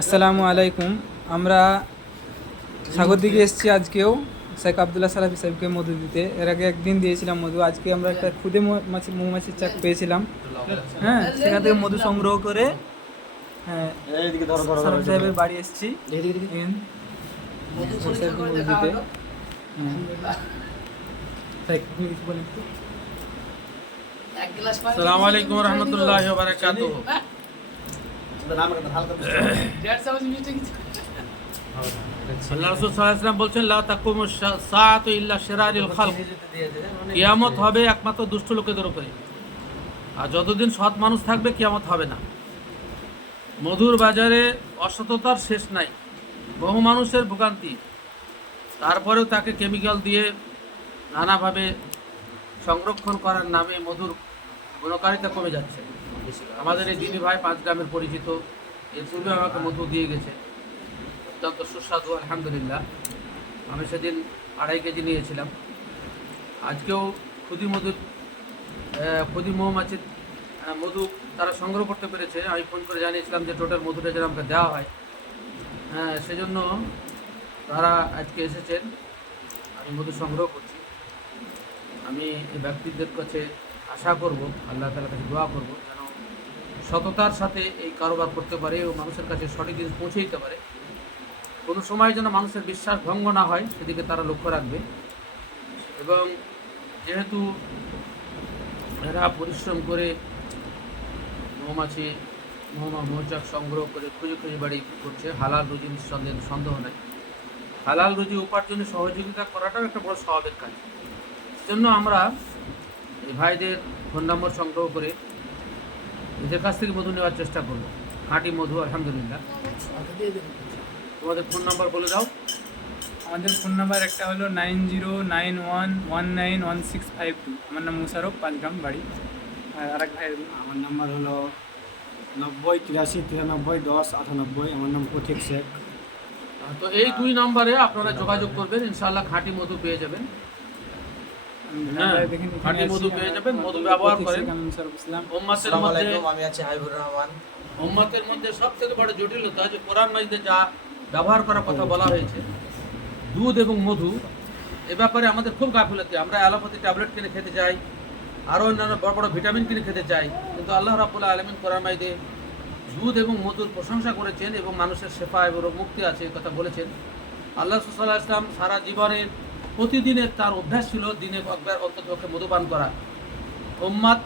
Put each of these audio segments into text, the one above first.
আসসালামু আলাইকুম। আমরা সাগর দিকে এসেছি আজকেও শেখ আবদুল্লাহ সালাফি সাহেবকে মধু দিতে। এর আগে একদিন দিয়েছিলাম মধু। আজকে আমরা একটা খুদে মৌমাছির চাক পেয়েছিলাম। হ্যাঁ, সেখান থেকে মধু সংগ্রহ করে হ্যাঁ সালাফি সাহেবের বাড়ি এসেছি মধু দিতে। আসসালামু আলাইকুম ওয়া রাহমাতুল্লাহি ওয়া বারাকাতুহু। আল্লাহ রাসূল সাল্লাল্লাহু আলাইহি ওয়াসাল্লাম বলছেন লা তাকুমু সাআতু ইল্লা শিরারিল খালক। কিয়ামত হবে একমাত্র দুষ্ট লোকেদের উপরে, আর যতদিন সৎ মানুষ থাকবে কিয়ামত হবে না। মধুর বাজারে অসততার শেষ নাই, বহু মানুষের ভোগান্তি, তারপরেও তাকে কেমিক্যাল দিয়ে নানাভাবে সংরক্ষণ করার নামে মধুর গুণকারিতা কমে যাচ্ছে। আমাদের এই দিনী ভাই 5 গ্রামের পরিচিত, এর পূর্বে আমাকে মধু দিয়ে গেছে, অত্যন্ত সুস্বাদু আলহামদুলিল্লাহ। আমি সেদিন 2.5 কেজি নিয়েছিলাম। আজকেও ক্ষুদি মৌমাছির মধু তারা সংগ্রহ করতে পেরেছে। আমি ফোন করে জানিয়েছিলাম যে টোটাল মধুটা যেন আমাকে দেওয়া হয়, সেজন্য তারা আজকে এসেছেন। আমি মধু সংগ্রহ করছি। আমি এই ব্যক্তিদের কাছে আশা করব, আল্লাহ তাআলার কাছে দোয়া করব যেন সততার সাথে এই কারোবার করতে পারে ও মানুষের কাছে সঠিক জিনিস পৌঁছে দিতে পারে। কোনো সময় যেন মানুষের বিশ্বাস ভঙ্গ না হয় সেদিকে তারা লক্ষ্য রাখবে। এবং যেহেতু এরা পরিশ্রম করে মৌচাক সংগ্রহ করে খুঁজে খুঁজে বাড়ি করছে, হালাল রুজি সন্দেহ নাই। হালাল রুজি উপার্জনে সহযোগিতা করাটাও একটা বড় স্বভাবের কাজ। সেজন্য আমরা এই ভাইদের ফোন নম্বর সংগ্রহ করে এদের কাছ থেকে মধু নেওয়ার চেষ্টা করবো। খাঁটি মধু আলহামদুলিল্লাহ। তোমাদের ফোন নাম্বার বলে দাও। আমাদের ফোন নাম্বার একটা হলো 9091191652। আমার নাম মুশারফ, 5 গ্রাম বাড়ি। আর আরেক ভাইয়ের আমার নাম্বার হলো 9083931098। আমার নাম পথিক শেখ। তো এই 2 নম্বরে আপনারা যোগাযোগ করবেন, ইনশাআল্লাহ খাঁটি মধু পেয়ে যাবেন। খাঁটি মধু পেয়ে যাবেন। মধু ব্যবহার করেন। উম্মতের মধ্যে আমি আছি হাবিবুর রহমান। উম্মতের মধ্যে সবথেকে বড় জটিলতা যে কোরআন মাজিদে যা ব্যবহার করার কথা বলা হয়েছে, দুধ এবং মধু, এ ব্যাপারে আমাদের খুব গাফিলতি। আমরা অ্যালোপ্যাথি ট্যাবলেট কিনে খেতে চাই, আরও অন্যান্য বড় বড় ভিটামিন কিনে খেতে চাই, কিন্তু আল্লাহ রাব্বুল আলামিন কোরআন মাজিদে দুধ এবং মধুর প্রশংসা করেছেন এবং মানুষের শেফা এবং রোগ মুক্তি আছে কথা বলেছেন। আল্লাহ রাসূল সাল্লাল্লাহু আলাইহি ওয়াসাল্লাম সারা জীবনের প্রতিদিনের তার অভ্যাস ছিল দিনে একবার অন্ততপক্ষে মধুপান করা। উম্মাত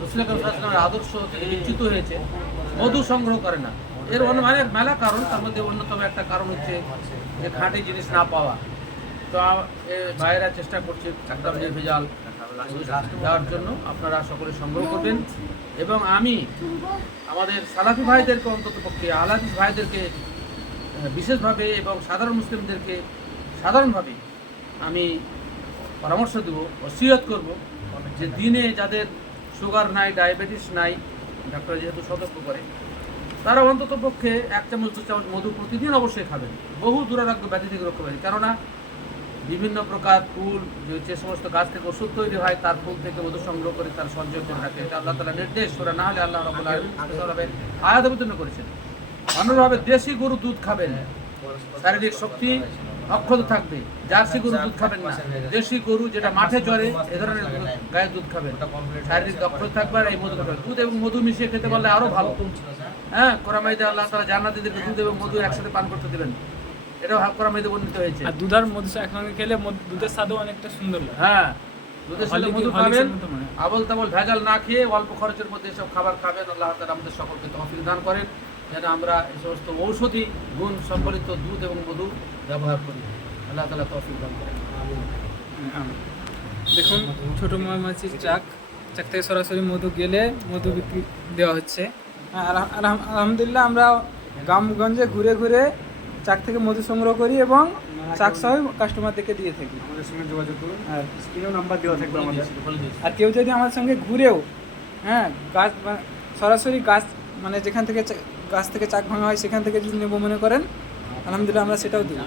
রাসূল সাল্লাল্লাহু আলাইহি ওয়াসাল্লামের আদর্শ থেকে বিচ্যুত হয়েছে, মধু সংগ্রহ করে না। এর অনেক মেলা কারণ, তার মধ্যে অন্যতম একটা কারণ হচ্ছে যে খাঁটি জিনিস না পাওয়া। তো ভাইয়েরা চেষ্টা করছে একটা ভেজাল দেওয়ার জন্য। আপনারা সকলে সংগ্রহ করবেন। এবং আমি আমাদের সালাফি ভাইদেরকে, অন্ততপক্ষে আহলাদিস ভাইদেরকে বিশেষভাবে এবং সাধারণ মুসলিমদেরকে সাধারণভাবে আমি পরামর্শ দেব, ওসিয়ত করব যে দিনে যাদের সুগার নাই, ডায়াবেটিস নাই, ডাক্তার যেহেতু সতর্ক করে, তারা অন্ততপক্ষে 1 চামচ 2 চামচ মধু প্রতিদিন অবশ্যই খাবেন। বহু দুরারোগ্য ব্যাধি থেকে রক্ষা পাবে। কেননা বিভিন্ন প্রকার ফুল, যে সমস্ত গাছ থেকে ওষুধ তৈরি হয়, তার ফুল থেকে মধু সংগ্রহ করে তার সঞ্চয় করে রাখে। এটা আল্লাহ তাআলা নির্দেশ করে, না হলে আল্লাহ রাব্বুল আলামিন আয়াত অবতীর্ণ করেছেন। অনুরূপভাবে দেশি গরু দুধ খাবেন, শারীরিক শক্তি অক্ষত থাকবে। জার্সি গরু দুধ খাবেন না। দেশি গরু যেটা মাঠে চড়ে, এ ধরনের গায়ের দুধ খাবেন, শারীরিক দক্ষতা থাকবে। আর এই মধু খাবেন, দুধ এবং মধু মিশিয়ে খেতে পারলে আরো ভালো। কোরআন মাজিদে আল্লাহ তাআলা জান্নাতীদেরকে দুধ এবং মধু একসাথে পান করতে দেবেন, এটাও কোরআন মাজিদে বর্ণিত হয়েছে। আর দুধ আর মধু একসঙ্গে খেলে দুধের স্বাদও অনেকটা সুন্দর লাগে। দুধের সাথে মধু খাবেন, আবল তাবল ভেজাল না খেয়ে অল্প খরচের মধ্যে এসব খাবার খাবেন। আল্লাহ তাআলা আমাদের সকলকে তৌফিক দান করেন যেন আমরা এই সমস্ত ঔষধি গুণ সম্বলিত দুধ এবং মধু ব্যবহার করি। আল্লাহ তাআলা তৌফিক দান করেন। দেখুন, ছোট মৌমাছির চাক থেকে সরাসরি মধু গেলে মধু বিক্রি দেওয়া হচ্ছে। আলহামদুলিল্লাহ, আমরা গ্রামগঞ্জে ঘুরে ঘুরে চাক থেকে মধু সংগ্রহ করি এবং চাক সহ কাস্টমারদেরকে দিয়ে থাকি। আমাদের সঙ্গে যোগাযোগ করুন, আর স্ক্রিনেও নাম্বার দেওয়া থাকবে আমাদের। আর কেউ যদি আমার সঙ্গে ঘুরেও গাছ সরাসরি গাছ যেখান থেকে গাছ থেকে চাক ভাঙা হয় সেখান থেকে যদি নেবো মনে করেন, আলহামদুলিল্লাহ আমরা সেটাও দিই।